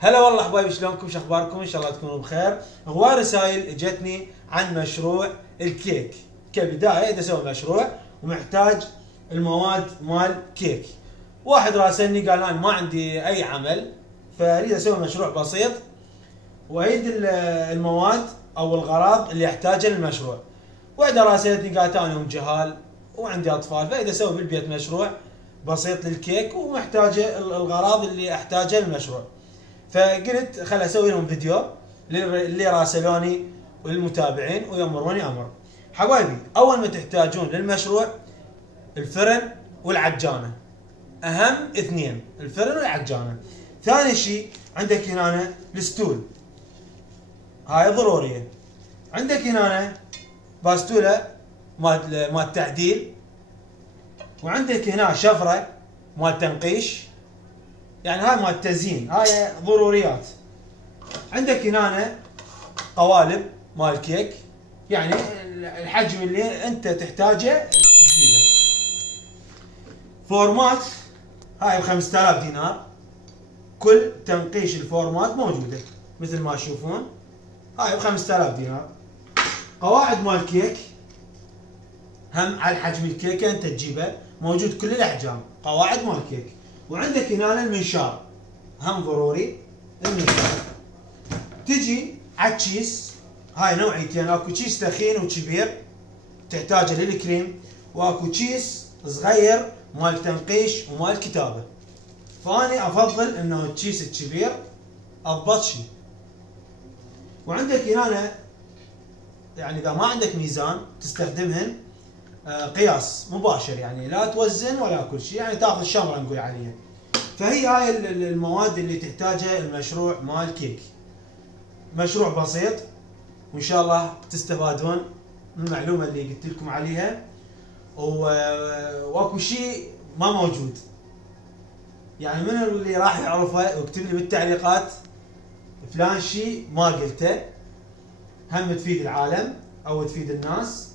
هلا والله حبايبي، شلونكم؟ شو اخباركم؟ ان شاء الله تكونوا بخير. هواي رسائل اجتني عن مشروع الكيك. كبدايه بدي اسوي مشروع ومحتاج المواد مال كيك. واحد راسلني قال انا ما عندي اي عمل، فاريد اسوي مشروع بسيط واريد المواد او الغراض اللي احتاجها للمشروع. واحده راسلتني قالت انا جهال وعندي اطفال، فاريد اسوي بالبيت مشروع بسيط للكيك ومحتاجه الغراض اللي احتاجها للمشروع. فقلت خل اسوي لهم فيديو اللي راسلوني والمتابعين ويامروني امر. حبايبي، اول ما تحتاجون للمشروع الفرن والعجانه، اهم اثنين الفرن والعجانه. ثاني شيء عندك هنا الستول، هاي ضروريه. عندك هنا باستوله مال تعديل، وعندك هنا شفره مال تنقيش، يعني هاي مال تزيين، هاي ضروريات. عندك هنا قوالب مال كيك، يعني الحجم اللي انت تحتاجه تجيبه. فورمات هاي ب 5000 دينار، كل تنقيش الفورمات موجوده مثل ما تشوفون، هاي ب 5000 دينار. قواعد مال كيك هم على حجم الكيكه انت تجيبه، موجود كل الاحجام، قواعد مال كيك. وعندك هنا المنشار، هم ضروري المنشار. تجي على التشيس، هاي نوعيتين، اكو تشيس ثخين وكبير تحتاجه للكريم، واكو تشيس صغير مال تنقيش ومال كتابه. فاني افضل انه التشيس الكبير اضبط شيء. وعندك هنا يعني اذا ما عندك ميزان تستخدمهن قياس مباشر، يعني لا توزن ولا كل شيء، يعني تاخذ الشمره نقول عليها. فهي هاي المواد اللي تحتاجها المشروع مال كيك. مشروع بسيط وان شاء الله تستفادون من المعلومه اللي قلت لكم عليها. واكو شيء ما موجود، يعني من اللي راح يعرفه واكتب لي بالتعليقات فلان شيء ما قلته، هم تفيد العالم او تفيد الناس.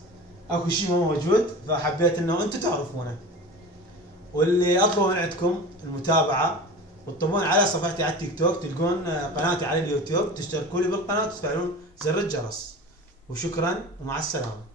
اكو شيء ما موجود فحبيت انه انتم تعرفونه. واللي اطلب من عندكم المتابعه وتطبون على صفحتي على التيك توك، تلقون قناتي على اليوتيوب، تشتركوا لي بالقناه وتفعلون زر الجرس. وشكرا ومع السلامه.